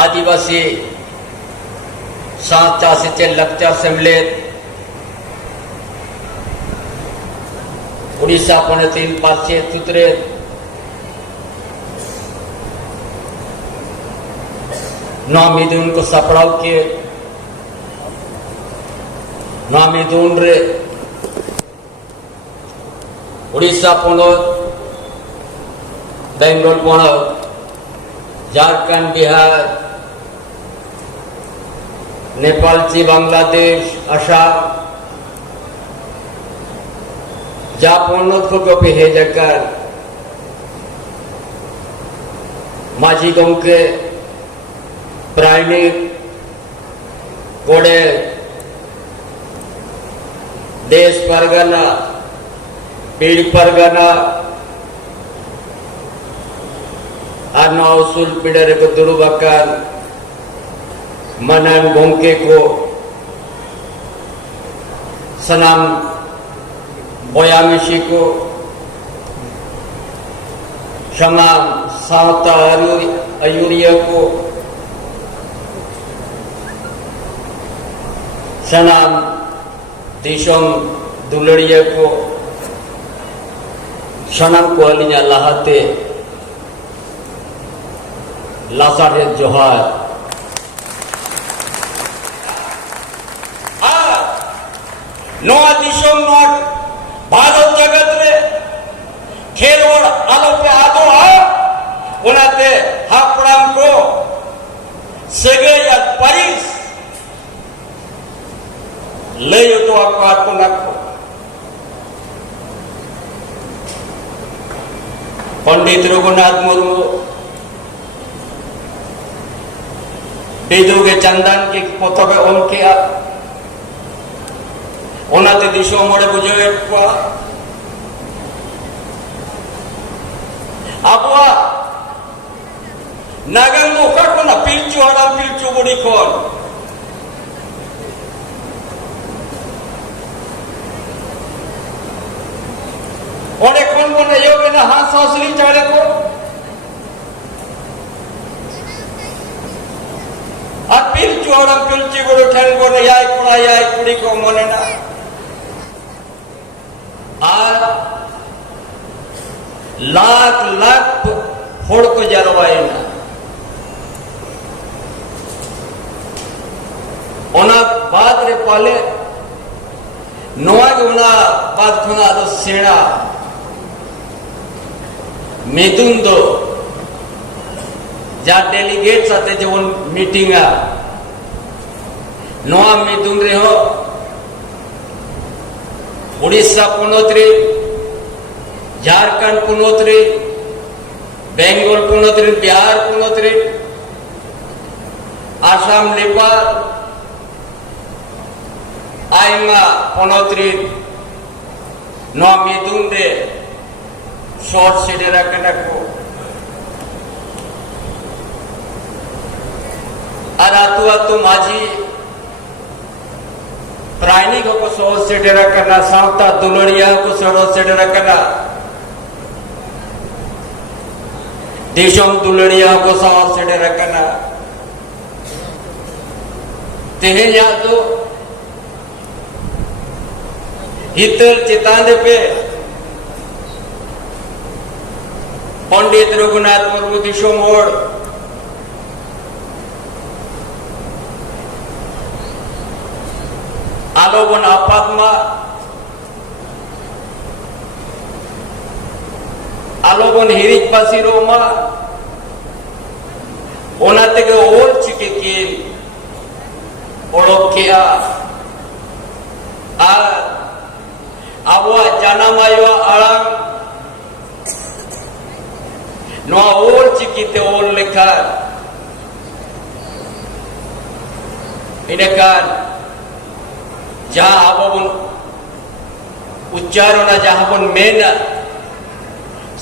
आदिवासी सातच्या लक्ष्य सम्मेलन उड़ीसा पुण्यातील 500 सूत्रे नामिदून को सपड़ाव के नामिदून रे उड़ीसा पुनः बेंगल पुनः झारखंड बिहार नेपाल ची बांग्लादेश आसाम जापान को कभी है जगह माजी गंके प्राइनिक कोड़े देश परगना पीड़ परगना आना उसूल पीड़े को दुरुबकर मनन गंके को सनाम बयामिशी को शमाम सावता अयूरिया को सनाम दिशम दुलड़िया को सनाम को अलिया लाहते लासारे जोहार नोआ दिशम नोट भारत जगत रे खेल और आलो पे आदो उनाते हापड़ाम को सेगे या पारिस ले तो आपको नाको पंडित रघुनाथ मुर्मू बेदू के चंदन के पोथबे उनके ओनाते दिशो मोड़े बुझे को अबवा नागन मोका को ना पिलचू हड़ा पिलचू बुड़ी कोन ओने कौन कौन यो बिना हाथ सासली चाड़े को अब पिलचू हड़ा पिलची बुड़ी ठन को ना याय कुड़ी को मने ना लाख लाख फोड़ को जरवाए ना ओना बाद रे पाले नोआ के ओना बाद खुना तो सेना मेदुन दो जा डेलीगेट साथे जो मीटिंग नोआ मेदुन रे हो उड़ीसा पुनोत्री झारखंड पुनोत्री बेंगल पुनोत्री बिहार पुनोत्री आसाम नेपाल आइमा पुनोत्री नौमीदुन दे शॉर्ट सीडे रखने को अरातु माझी प्राणी को सोच से डेरा करना सावता दुलड़िया को सोच से डेरा करना देशों दुलड़िया को सोच से डेरा करना तेहे या तो हितर चिताने पे पंडित रघुनाथ मुर्मू दिशो मोड़ आलोबन आपातमा आलोबन हिरिक पासीरोमा ओनाते के ओल चिके के ओड़ोकिया आबवा जानामायो आड़ांग नोआ ओल चिकीते ओल लेखा इनेकान जहां आबोबन उच्चारण जहां बन मेना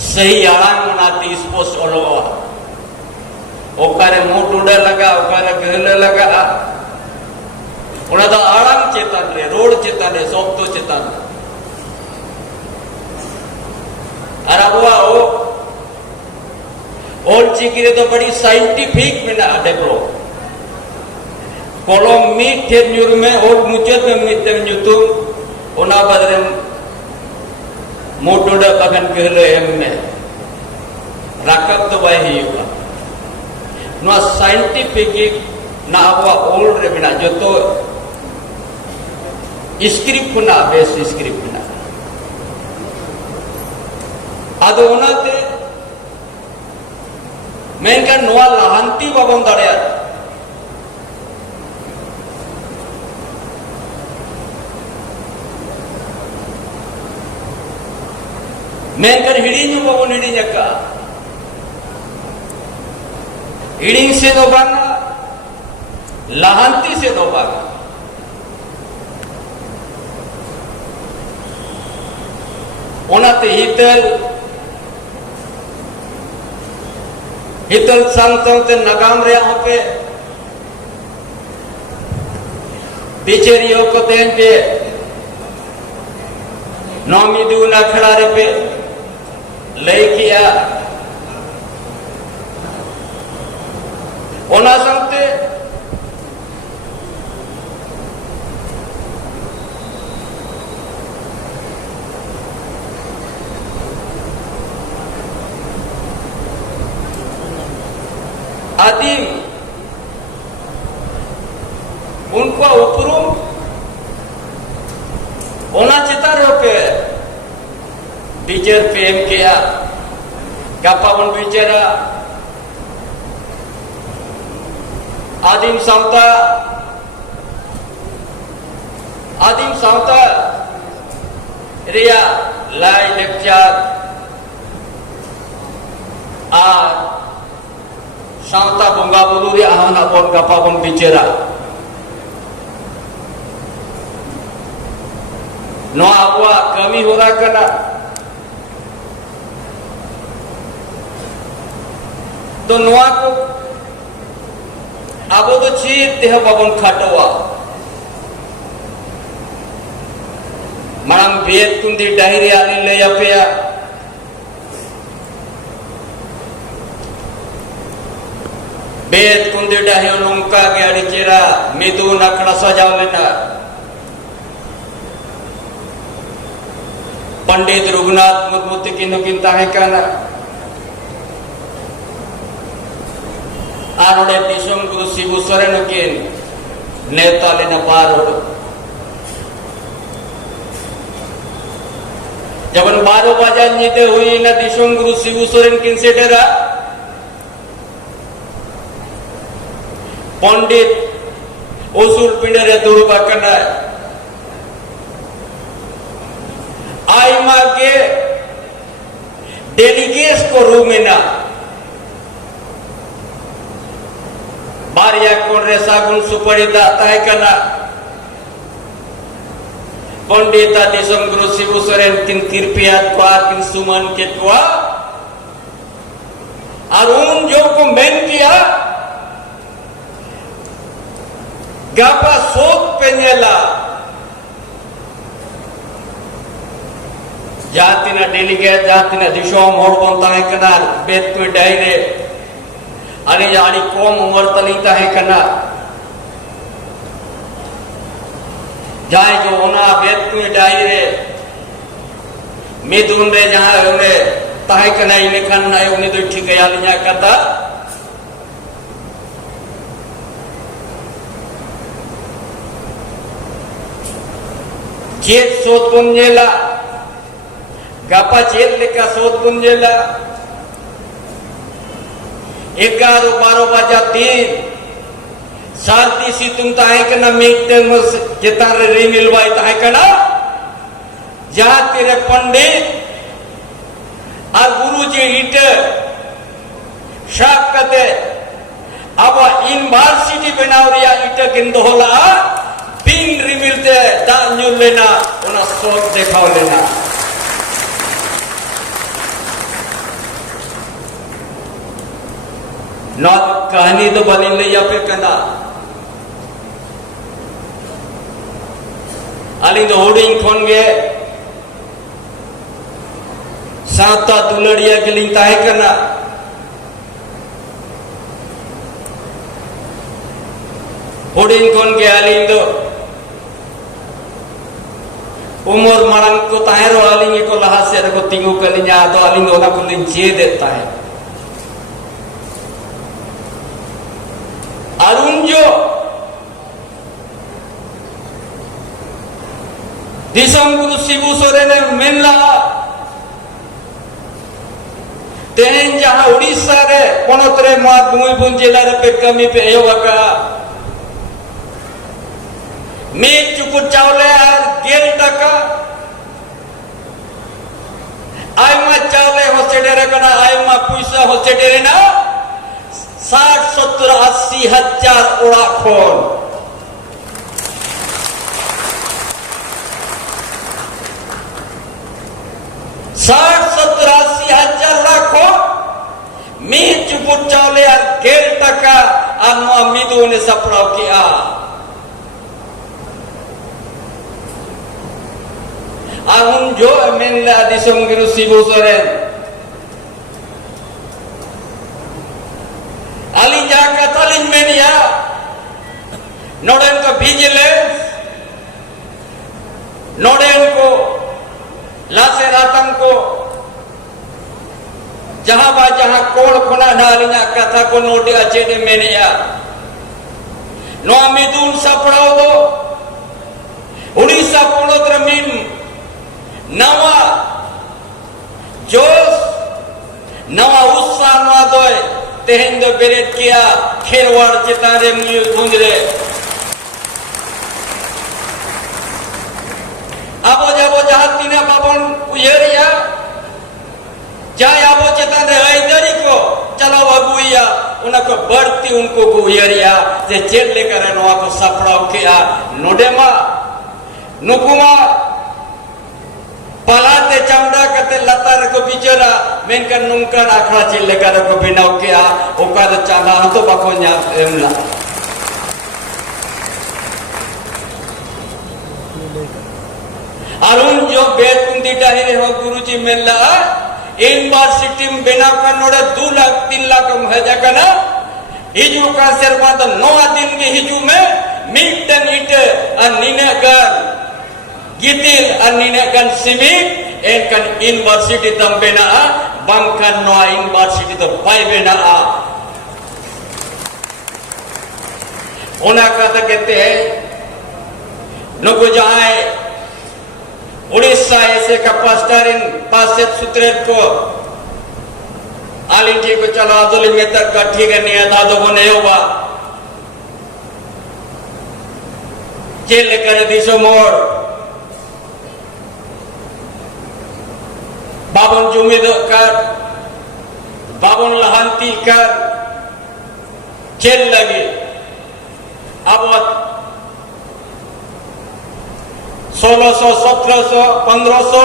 सही आड़ांग मनाती स्पोस ओलोआ ओकारे मोट उड़े लगा ओकारे गहले लगा उना दा आड़ांग चेतन रे रोड चेतन रे शब्द चेतन और अबुआ ओ ओल चिकी रे तो बड़ी साइंटिफिक मेना डेवलप कलम मीट ठेर न्यूर में ओल मुचत में मितम न्यूतुम ओना बदरे मोट उड़े बगन गहले एम में राकब तो बाय हुआ नवा साइंटिफिक ना अबुआ ओल रे मेना जो तो स्क्रिप्ट ना बेस स्क्रिप्ट ना आदो उनाते मेनकान नवा लाहांती बाबन दाड़े मेनकान हिड़ीñu बाबन हिड़ीñaka हिड़ीñ से दो बांगा लाहांती से दो बांगा ओनाते हितल सांगते नगाम रे यहाँ पे बिचेरियों को तेन पे नौमी दूना खड़ा रे पे ले किया ओना संगते आदिम उनको उपरुम ओना चितारे पे बिचर पे एम किया गापावन बिचरा आदिम सावता रिया लाई लेक्चर आ सावता बोंगा बुरु रे आहना बोन गापा बोन बिचरा नो आबुआ कमी हो रहा कना तो नोआ को आबो तो चीत देह बाबन खाटवा मांग बेत कुंदी डायरी आली ले अपया बेत कुंदी डाहे नोंका के आड़ी चेरा मिदु नखड़ा सजाव लेना पंडित रघुनाथ मुर्मू तकिन नुकिन ताहे काना आर ओडे दिसम गुरु शिबू सोरेन नुकिन नेता लेना पार हो जबन 12 बजे नीते हुई ना दिसम गुरु शिबू सोरेन किन सेटेरा पंडित ओसुल पिंडरे दुरुबा कना आईमा के डेलीगेट्स को रूमेना बारिया कोन रे सागुन सुपारी दाता है कना पंडिता दिसम गुरु शिबू सोरेन किन कृपया त्वा किन सुमन के त्वा और उन जो को मेन किया गापा सोक पेनेला जातिना डेलीगेट जातिना दिशोम होड़बन ताहे कना बेत पे डायरे अने जाड़ी कोम उमर तली ताहे कना जाए जो ओना बेत पे डायरे मिदुन रे जहां उन्हें ताहे कना इने खान ना उन्हें तो ठीक है यालिया कता चेत सोत पुंजेला गापा चेत लेका सोत पुंजेला 11-12 बजा 3 शांति सितुम ताहे कना मीते चेतान रे रिमिलवाई ताहे कना जहां तेरे पंडित और गुरुजी इट शाक कते अब यूनिवर्सिटी बनाव रिया इट किन दोहला दिन रिमिल ते दा ᱧᱩᱨ लेना ओना सोच देखाव लेना नॉट कहानी तो बनी ले या पे कना अलिंग तो होर्डिंग खोन गे साता दुलड़िया के लिंग ताहे करना होर्डिंग खोन गे अलिंग तो उमर मारंग को ताहे रो अलिंग को लहा से को तिंगु कलिंजा तो अलिंग ओना को लिंग जे देता है अरुण जो दिसम गुरु शिबू सोरेन मेनला तेहन जहां उड़ीसा रे पोनोत रे मा भूमिपुर जिला रे पे कमी पे एयोगा मे चुकु चावले आर 1 टाका आयमा चावले होसेडे रे कना आयमा पैसा होसेडे रे ना 60, 70, 80 हजार ओड़ा खोन 60, 70, 80 हजार ओड़ा खोन मी चुपुट चावले आर 1 टाका आर नो मिदु ने सपड़ाव किया आउन जो मेनला दिसम गुरु शिबू सोरेन अली जाका तालिन मेनिया नोडेन को विजिलेंस नोडेन को लासे रातम को जहां बा जहां कोल खोना नालिना कथा को नोडे अचेने मेनिया नो मिदुन सपड़ाव दो उड़ीसा पोनोत्र मिन नवा जोश नवा उत्साह नवा दोय तेहन दो बेरेट किया खेरवाड़ चितारे मुझे गुंजरे अबो जाबो जहां तीना बाबन उयरिया जाय अबो चितारे आइदरी को चलाव अगुइया उनको बढ़ती उनको उयरिया जे चेल लेकर नवा को सपड़ाव किया नोडेमा नुकुमा पलाते चमड़ा कते लतार को बिचरा मेनकर नुंकर आखड़ा चिल लेकर को बिनाव किया ओकर चाला तो बाको न्या एमला अरुण जो बेद कुंती डाहिरे हो गुरुजी मेला यूनिवर्सिटी में बिना का नोड़े 2 लाख 3 लाख मजा कना हिजू का सेरवा तो 9 दिन के हिजू में मिटन इट अनिनगन गितिल अनिनगन सिमिक एनकन यूनिवर्सिटी तम बेना बंकन नो यूनिवर्सिटी तो पाई बेना ओना का तो कहते हैं नुकु जाए उड़ीसा ऐसे का पास्टर इन पासेत सुत्रेत को आलिंटी को चला दोली में तक का ठीक है नहीं आता तो वो नहीं होगा जेल लेकर दिशो मोड़ बाबन जुमिद कर बाबन लहांती कर जेल लगे अब 1600, 1700, 1500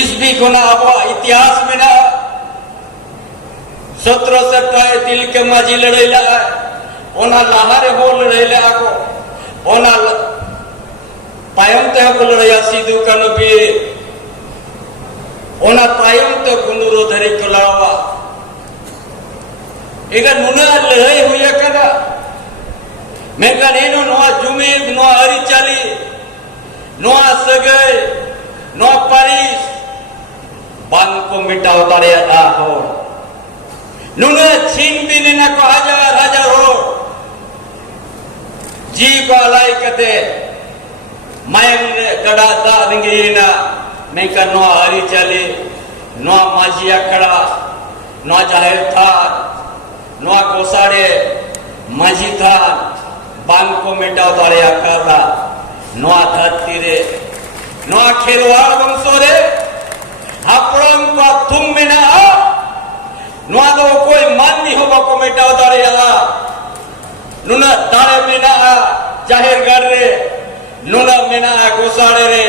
ईस्वी को ना अब इतिहास में ना 1700 दिल के माजी लड़ाई लगा ओना लहारे हो लड़ाई लगा को ओना तायम ते को लड़ाई सीधु कनो भी ओना तायम ते गुंडुरो धरी को लड़ावा इगा नुना लड़ाई हुई कना मेगा नेनो नोआ जुमीद नोआ अरिचाली नोआ सगय नोआ पारिस बांग को मिटाव दाड़ेया हो नुना छीन भी ना को हजार हो जी को अलाई कते मायम गड़ा दा दिंगीना मेका नोआ अरिचाली नोआ माजिया कड़ा नोआ जाहिर था नोआ कोसाड़े माजी था बांग को मिटाव दाड़ेया करला नोआ धरती रे नोआ खेलवाड़ वंशो रे हापड़म को तुम में ना नोआ तो कोई मान नहीं होगा को मिटाव दाड़ेया नुना दाड़े में ना जाहिर कर रे nuna mena agosare re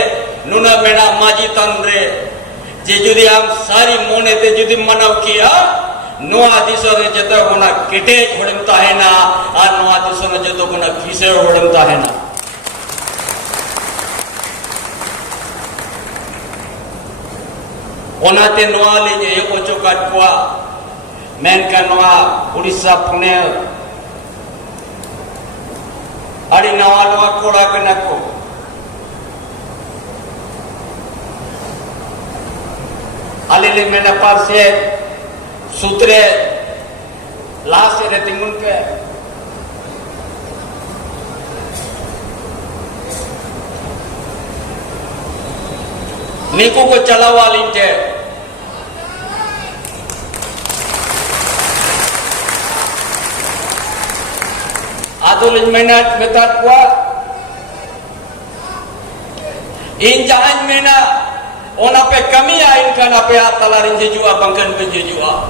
nuna mena majitan re je judi am sari mone te judi manav kiya noa disore jeta guna kete hodem tahena ar noa disore jeta guna kise hodem tahena onate noa le je ochokat kwa menkan noa Odisha Pune ari nawa kola kena ko alile mena parse sutre las re tingun ke niku ko chalawalin te adulin menat metat kwa injahan mena ona pe kami ain kan ape atalarin jejua bangkan penjejua